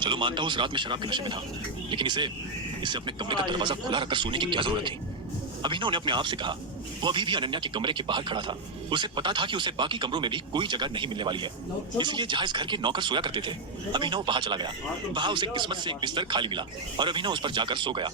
चलो मानता हूँ उस रात में शराब के नशे में था, लेकिन इसे इसे अपने कमरे का दरवाजा खुला रखकर सोने की क्या जरूरत थी? अभिनव ने अपने आप से कहा। वो अभी भी अनन्या के कमरे के बाहर खड़ा था। उसे पता था कि उसे बाकी कमरों में भी कोई जगह नहीं मिलने वाली है, इसलिए जहाँ इस घर के नौकर सोया करते थे, अभिनव वहां चला गया। वहां उसे किस्मत से एक बिस्तर खाली मिला और अभिनव उस पर जाकर सो गया।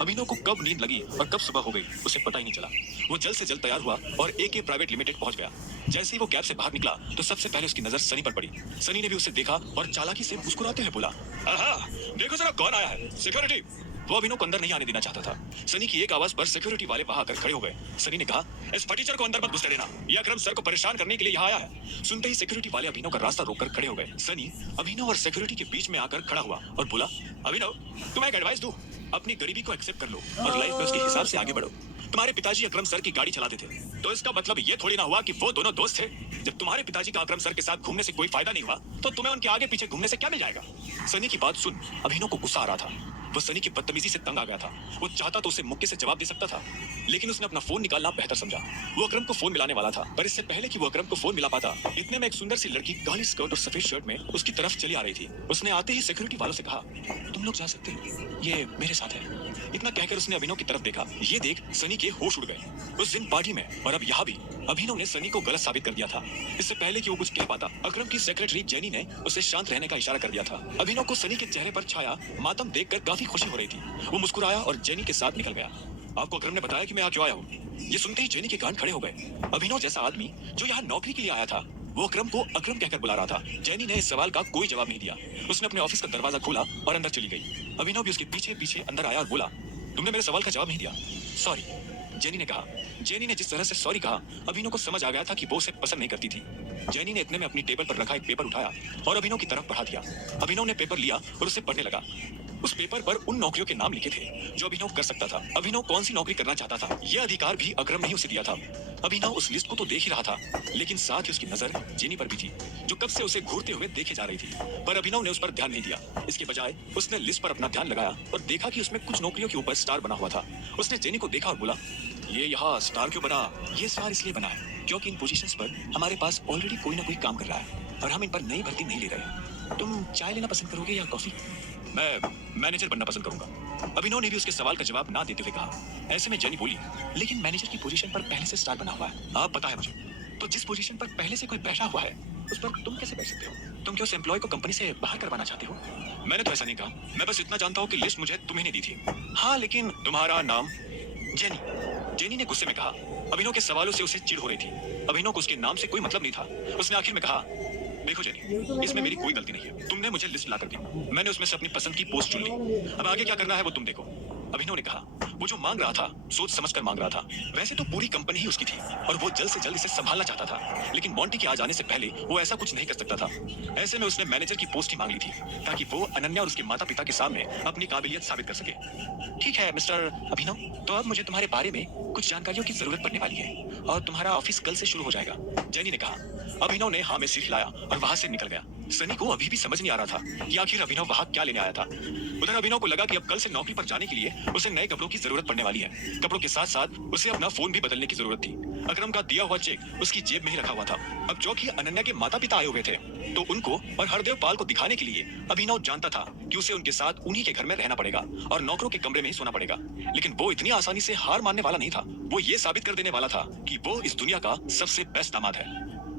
अभिनव को कब नींद लगी और कब सुबह हो गई उसे पता ही नहीं चला। वो जल्द से जल्द तैयार हुआ और AK प्राइवेट लिमिटेड पहुंच गया। जैसे ही वो कैब से बाहर निकला तो सबसे पहले उसकी नजर सनी पर पड़ी। सनी ने भी उसे देखा और चालाकी से मुस्कुराते हुए बोला, आहा, देखो जरा कौन आया है, सिक्योरिटी। वो अभिनव को अंदर नहीं आने देना चाहता था। सनी की एक आवाज पर सिक्योरिटी वाले वहां आकर खड़े हो गए। सनी ने कहा, इस फटीचर को अंदर मत घुसने देना, यह अकरम सर को परेशान करने के लिए यहाँ आया है। सुनते ही सिक्योरिटी वाले अभिनव का रास्ता रोककर खड़े हो गए। सनी अभिनव और सिक्योरिटी के बीच में आकर खड़ा हुआ और बोला, अभिनव, तुम्हें एक एडवाइस दूं, अपनी गरीबी को एक्सेप्ट कर लो और लाइफ में उसके हिसाब से आगे बढ़ो। तुम्हारे पिताजी अकरम सर की गाड़ी चलाते थे, तो इसका मतलब ये थोड़ी ना हुआ कि वो दोनों दोस्त थे। जब तुम्हारे पिताजी का अकरम सर के साथ घूमने से कोई फायदा नहीं हुआ, तो तुम्हें उनके आगे पीछे घूमने से क्या मिल जाएगा? सनी की बात सुन अभिनव को गुस्सा आ रहा था। वो सनी की बदतमीजी से तंग आ गया था। वो चाहता तो उसे मुक्के से जवाब दे सकता था, लेकिन उसने अपना फोन निकालना बेहतर समझा। वो अकरम को फोन मिलाने वाला था, पर इससे पहले कि वो अकरम को फोन मिला पाता, इतने में एक सुंदर सी लड़की काली स्कर्ट और सफेद शर्ट में उसकी तरफ चली आ रही थी। उसने आते ही सिक्योरिटी वालों से कहा, तुम लोग जा सकते हो, ये मेरे साथ है। इतना कहकर उसने अभिनव की तरफ देखा। ये देख सनी के होश उड़ गए। उस दिन पार्टी में और अब यहाँ भी अभिनव ने सनी को गलत साबित कर दिया था। इससे पहले कि वो कुछ कह पाता, अकरम की सेक्रेटरी जेनी ने उसे शांत रहने का इशारा कर दिया था। अभिनव को सनी के चेहरे पर छाया मातम देखकर काफी खुशी हो रही थी। वो मुस्कुराया और जेनी के साथ निकल गया। आपको अकरम ने बताया कि मैं यहाँ क्यों आया हूँ? ये सुनते ही जेनी के कान खड़े हो गए। अभिनव जैसा आदमी जो यहाँ नौकरी के लिए आया था, वो अकरम को अकरम कहकर बुला रहा था। जेनी ने इस सवाल का कोई जवाब नहीं दिया। उसने अपने ऑफिस का दरवाजा खोला और अंदर चली गई। अभिनव भी उसके पीछे पीछे अंदर आया और बोला, तुमने मेरे सवाल का जवाब नहीं दिया, सॉरी। जेनी ने कहा। जेनी ने जिस तरह से सॉरी कहा, अभिनव को समझ आ गया था कि वो उसे पसंद नहीं करती थी। जेनी ने इतने में अपनी टेबल पर रखा एक पेपर उठाया और अभिनव की तरफ बढ़ा दिया। अभिनव ने पेपर लिया और उसे पढ़ने लगा। उस पेपर पर उन नौकरियों के नाम लिखे थे जो अभिनव कर सकता था। अभिनव कौन सी नौकरी करना चाहता था, यह अधिकार भी अकरम ने ही उसे दिया था। अभिनव उस लिस्ट को तो देख ही रहा था, लेकिन साथ ही उसकी नजर जेनी पर भी थी, जो कब से उसे घूरते हुए देखे जा रही थी। पर अभिनव ने उस पर ध्यान नहीं दिया। इसके बजाय उसने लिस्ट पर अपना ध्यान लगाया और देखा कि उसमें कुछ नौकरियों के ऊपर स्टार बना हुआ था। उसने जेनी को देखा और बोला, ये यहाँ स्टार क्यों बना? ये स्टार इसलिए बना है क्योंकि इन पोजीशंस पर हमारे पास ऑलरेडी कोई ना कोई काम कर रहा है और हम इन पर नई भर्ती नहीं ले रहे। तुम चाय लेना पसंद करोगे या कॉफी? मैं मैनेजर बनना पसंद करूंगा। अभिनव ने भी उसके सवाल का जवाब ना देते हुए कहा। ऐसे में जेनी बोली, लेकिन मैनेजर की पोजीशन पर पहले से स्टार बना हुआ है। आप पता है मुझे, तो जिस पोजीशन पर पहले से कोई बैठा हुआ है उस पर तुम कैसे बैठ सकते हो? तुम क्या उस एम्प्लॉय को कंपनी से बाहर करवाना चाहते हो? मैंने तो ऐसा नहीं कहा, मैं बस इतना जानता हूँ कि लिस्ट मुझे तुम्हें नहीं दी थी। हाँ, लेकिन तुम्हारा नाम? जेनी। जेनी ने गुस्से में कहा। अभिनव के सवालों से उसे चिढ़ हो रही थी। अभिनव को उसके नाम से कोई मतलब नहीं था। उसने आखिर में कहा, देखो जेनी, इसमें मेरी कोई गलती नहीं है। तुमने मुझे लिस्ट लाकर दी, मैंने उसमें से अपनी पसंद की पोस्ट चुन ली। अब आगे क्या करना है वो तुम देखो। अभिनव ने कहा। वो जो मांग रहा था सोच समझकर मांग रहा था। वैसे तो पूरी कंपनी ही उसकी थी और वो जल्द से जल्द इसे संभालना चाहता था, लेकिन मॉन्टी के आ जाने से पहले वो ऐसा कुछ नहीं कर सकता था। ऐसे में उसने मैनेजर की पोस्ट ही मांग ली थी ताकि वो अनन्या और उसके माता पिता के सामने अपनी काबिलियत साबित कर सके। ठीक है मिस्टर अभिनव, तो अब मुझे तुम्हारे बारे में कुछ जानकारियों की जरूरत पड़ने वाली है और तुम्हारा ऑफिस कल से शुरू हो जाएगा, जेनी ने कहा। अभिनव ने हाँ में सिर हिलाया और वहां से निकल गया। सनी को अभी भी समझ नहीं आ रहा था कि आखिर अभिनव वहां क्या लेने आया था। उधर अभिनव को लगा कि अब कल से नौकरी पर जाने के लिए उसे नए कपड़ों की जरूरत पड़ने वाली है। कपड़ों के साथ साथ उसे अपना फोन भी बदलने की जरूरत थी। अकरम का दिया हुआ चेक उसकी जेब में ही रखा हुआ था। अब जो कि अनन्या के माता पिता आए हुए थे, तो उनको और हरदेव पाल को दिखाने के लिए अभिनव जानता था कि उसे उनके साथ उन्हीं के घर में रहना पड़ेगा और नौकरों के कमरे में ही सोना पड़ेगा। लेकिन वो इतनी आसानी से हार मानने वाला नहीं था। वो ये साबित कर देने वाला था कि वो इस दुनिया का सबसे बेस्ट दामाद है।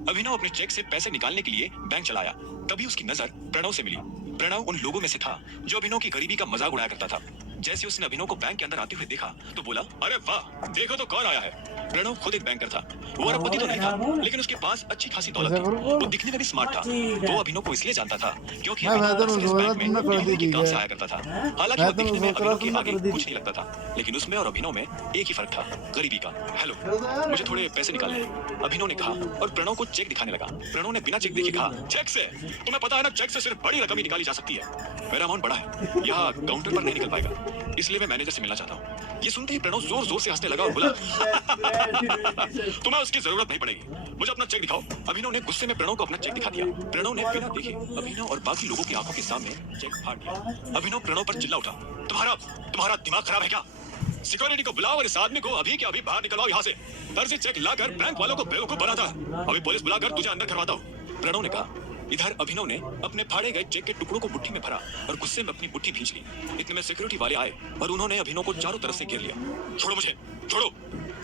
अभिनव अपने चेक से पैसे निकालने के लिए बैंक चलाया। तभी उसकी नजर प्रणव से मिली। प्रणव उन लोगों में से था जो अभिनव की गरीबी का मजाक उड़ाया करता था। जैसे उसने अभिनव को बैंक के अंदर आते हुए देखा तो बोला, अरे वाह, देखो तो कौन आया है। प्रणव खुद एक बैंकर था। वो अरबपति तो नहीं था, लेकिन उसके पास अच्छी खासी दौलत थी। वो दिखने में भी स्मार्ट था। वो अभिनव को इसलिए जानता था क्योंकि अभिनव इस बैंक में यूं के काम से आया करता था। हालांकि वो दिखने में अभिनव के आगे कुछ नहीं लगता था, लेकिन उसमें और अभिनव में एक ही फर्क था, गरीबी का। हेलो, मुझे थोड़े पैसे निकालने हैं, अभिनव ने कहा और प्रणव को चेक दिखाने लगा। प्रणव ने बिना चेक देखे कहा, चेक से? तुम्हें पता है ना, चेक से सिर्फ बड़ी रकम ही निकाली जा सकती है। मेरा अमाउंट बड़ा है, यहाँ काउंटर पर नहीं निकल पाएगा, इसलिए मैं मैनेजर से मिलना चाहता हूँ। ये सुनते ही प्रणव जोर जोर से हंसने लगा और बोला, तुम्हें उसकी जरूरत नहीं पड़ेगी, मुझे अपना चेक दिखाओ। अभिनव ने गुस्से में प्रणव को अपना चेक दिखा दिया। प्रणव ने बिना देखे अभिनव और बाकी लोगों की आंखों के सामने चेक फाड़ दिया। अभिनव प्रणव पर चिल्ला उठा, तुम्हारा दिमाग खराब है क्या? सिक्योरिटी को बुलाओ और इस आदमी को अभी के अभी बाहर निकलवाओ यहाँ से। फर्जी चेक लाकर बैंक वालों को बेवकूफ बनाता है। अभी पुलिस बुलाकर तुझे अंदर करवाता हूँ, प्रणव ने कहा। इधर अभिनव ने अपने फाड़े गए चेक के टुकड़ों को मुट्ठी में भरा और गुस्से में अपनी मुट्ठी भींच ली। इतने में सिक्योरिटी वाले आए और उन्होंने अभिनव को चारों तरफ से घेर लिया। छोड़ो मुझे, छोड़ो,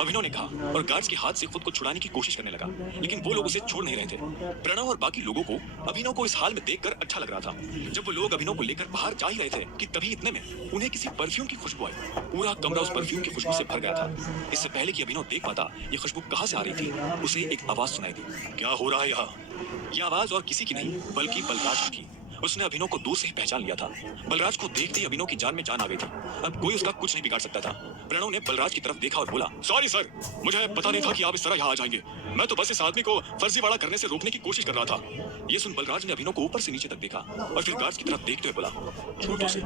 अभिनव ने कहा और गार्ड्स के हाथ से खुद को छुड़ाने की कोशिश करने लगा, लेकिन वो लोग उसे छोड़ नहीं रहे थे। प्रणव और बाकी लोगों को अभिनव को इस हाल में देखकर अच्छा लग रहा था। जब वो लोग अभिनव को लेकर बाहर जा ही रहे थे कि तभी इतने में उन्हें किसी परफ्यूम की खुशबू आई। पूरा कमरा उस परफ्यूम की खुशबू से भर गया था। इससे पहले कि अभिनव देख पाता ये खुशबू कहां से आ रही थी, उसे एक आवाज सुनाई दी। क्या हो रहा है यहाँ? यह आवाज और किसी की नहीं बल्कि बलराज की थी। उसने अभिनव को दूर से ही पहचान लिया था। बलराज को देखते ही अभिनव की जान में जान आ गई थी। अब कोई उसका कुछ नहीं बिगाड़ सकता था। प्रणव ने बलराज की तरफ देखा और बोला, सॉरी सर, मुझे पता नहीं था कि आप इस तरह यहाँ आ जाएंगे। मैं तो बस इस आदमी को फर्जीवाड़ा करने से रोकने की कोशिश कर रहा था। ये सुन बलराज ने अभिनव को ऊपर से नीचे तक देखा और फिर गार्ड्स की तरफ देखते हुए बोला, छोटू से,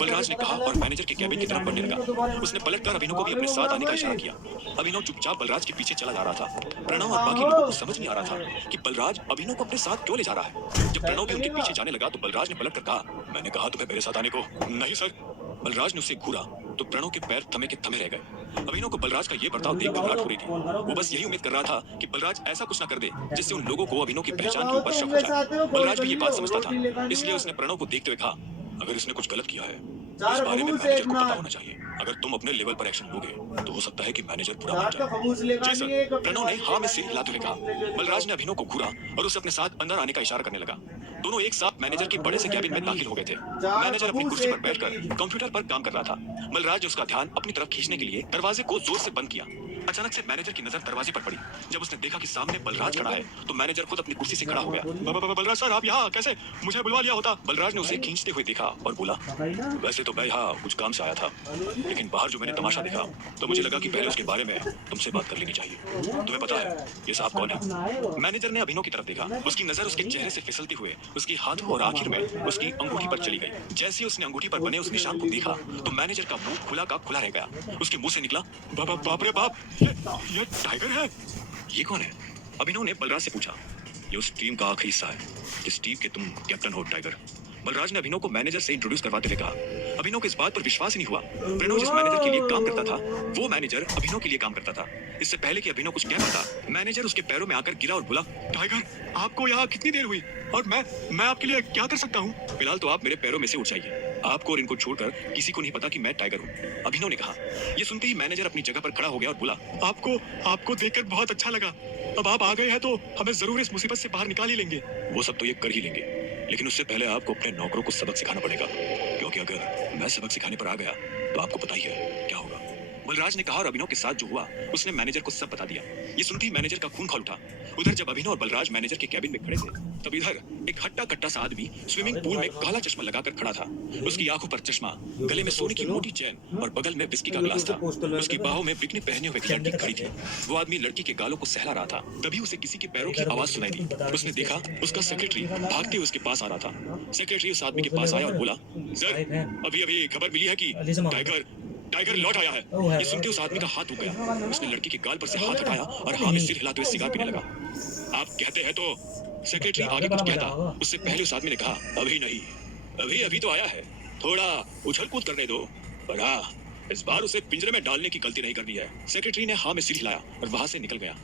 बलराज ने कहा और मैनेजर के कैबिन की तरफ बढ़ने लगा। उसने पलटकर अभिनव को भी अपने साथ आने का इशारा किया। अभिनव चुपचाप बलराज के पीछे चला जा रहा था। प्रणव और बाकी लोगों को समझ नहीं आ रहा था कि बलराज अभिनव को अपने साथ क्यों ले जा रहा है। जब प्रणव भी उनके पीछे जाने लगा तो बलराज ने पलटकर कहा, मैंने कहा तुम्हें मेरे साथ आने को। नहीं सर। बलराज ने उसे घूरा तो प्रणव के पैर थमे के थमे रह गए। अभिनव को बलराज का ये बर्ताव देख घबराहट हो रही थी। वो बस यही उम्मीद कर रहा था कि बलराज ऐसा कुछ ना कर दे जिससे उन लोगों को अभिनव की पहचान के ऊपर शक हो जाए। बलराज भी ये बात समझता था, इसलिए उसने प्रणव को देखते हुए कहा, अगर इसने कुछ गलत किया है तो इस बारे में मैनेजर को पता होना चाहिए। अगर तुम अपने लेवल पर एक्शन लोगे तो हो सकता है कि मैनेजर बुरा मान जाए। जी सर, प्रणव ने हाँ में सिर हिलाते हुए कहा। बलराज ने अभिनव को घूरा और उसे अपने साथ अंदर आने का इशारा करने लगा। दोनों एक साथ मैनेजर के बड़े से कैबिन में दाखिल हो गए थे। मैनेजर अपनी कुर्सी पर बैठकर कंप्यूटर पर काम कर रहा था। बलराज ने उसका ध्यान अपनी तरफ खींचने के लिए दरवाजे को जोर से बंद किया। अचानक से मैनेजर की नजर दरवाजे पर पड़ी। जब उसने देखा कि सामने बलराज खड़ा है तो मैनेजर खुद अपनी कुर्सी से खड़ा हो गया। बलराज सर, आप यहाँ कैसे? मुझे बुलवा लिया होता। बलराज ने उसे खींचते हुए देखा और बोला, वैसे तो मैं यहाँ कुछ काम से आया था, लेकिन बाहर जो मैंने तमाशा देखा तो मुझे लगा कि पहले उसके बारे में तुमसे बात कर लेनी चाहिए। तुम्हें पता है ये साहब कौन है? मैनेजर ने अभिनव की तरफ देखा। उसकी नजर उसके चेहरे से फिसलते हुए उसके हाथों और आखिर में उसकी अंगूठी पर चली गई। जैसे ही उसने अंगूठी पर बने उस निशान को देखा तो मैनेजर का मुंह खुला का खुला रह गया। उसके मुंह से निकला, बाप रे बाप, ये टाइगर है। ये कौन है? अभिनव ने बलराज से पूछा। ये उस टीम का आखिरी हिस्सा है जिस टीम के तुम कैप्टन हो, टाइगर। बलराज ने अभिनव को मैनेजर से इंट्रोड्यूस करवाते हुए कहा। अभिनव को इस बात पर विश्वास ही नहीं हुआ। प्रणव जिस मैनेजर के लिए काम करता था वो मैनेजर अभिनव के लिए काम करता था। इससे पहले कि अभिनव कुछ कह पाता, मैनेजर उसके पैरों में आकर गिरा और बोला, टाइगर, आपको यहाँ कितनी देर हुई और मैं आपके लिए क्या कर सकता हूँ? फिलहाल तो आप मेरे पैरों में से उठ जाइए। आपको और इनको छोड़कर किसी को नहीं पता कि मैं टाइगर हूँ, अभिनव ने कहा। ये सुनते ही मैनेजर अपनी जगह पर खड़ा हो गया और बोला, आपको देखकर बहुत अच्छा लगा। अब आप आ गए हैं तो हमें जरूर इस मुसीबत से बाहर निकाल ही लेंगे। वो सब तो ये कर ही लेंगे, लेकिन उससे पहले आपको अपने नौकरों को सबक सिखाना पड़ेगा, क्योंकि अगर मैं सबक सिखाने पर आ गया तो आपको पता ही है क्या होगा। बलराज ने कहा और अभिनव के साथ जो हुआ उसने मैनेजर को सब बता दिया। ये सुनते ही मैनेजर का खून खौल उठा। उधर जब अभिनव और बलराज मैनेजर के कैबिन में खड़े थे तब इधर एक हट्टा कट्टा सा आदमी स्विमिंग पूल में काला चश्मा लगाकर खड़ा था। उसकी आंखों पर चश्मा, गले में सोने की मोटी चैन और बगल में विस्की का गिलास था। उसकी बाहों में बिकने पहने हुए एक लड़की खड़ी थी। वो आदमी लड़की के गालों को सहला रहा था। तभी उसे किसी के पैरों की आवाज सुनाई दी। उसने देखा उसका सेक्रेटरी भागते हुए उसके पास आ रहा था। सेक्रेटरी उस आदमी के पास आया और बोला, सर, अभी खबर मिली है कि टाइगर लौट आया है। ये सुनते उस आदमी का हाथ रुक गया। उसने लड़की के गाल पर से हाथ हटाया और हाँ में सिर हिलाते हुए सिगार पीने लगा। आप कहते हैं तो? सेक्रेटरी आगे कुछ कहता, उससे पहले उस आदमी ने कहा, अभी नहीं, अभी तो आया है, थोड़ा उछल कूद करने दो, पर हाँ, इस बार उसे पिंजरे में डालने की गलती नहीं करनी है। सेक्रेटरी ने हाँ में सिर हिलाया और वहां से निकल गया।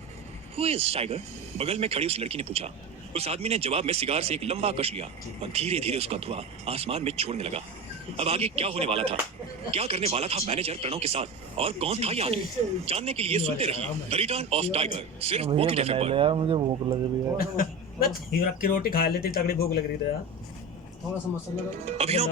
Who is tiger? बगल में खड़ी उस लड़की ने पूछा। उस आदमी ने जवाब में सिगार से एक लंबा कश लिया और धीरे धीरे उसका धुआं आसमान में छोड़ने लगा। अब आगे क्या होने वाला था, क्या करने वाला था मैनेजर प्रणव के साथ, और कौन था ये आदमी, जानने के लिए सुनते रहिए द रिटर्न ऑफ टाइगर, सिर्फ पॉकेट एफएम पर। यार मुझे भूख लग रही है। बस हीरो की रोटी खा लेती, तगड़ी भूख लग रही थी यार। थोड़ा सा मसाला अभिनव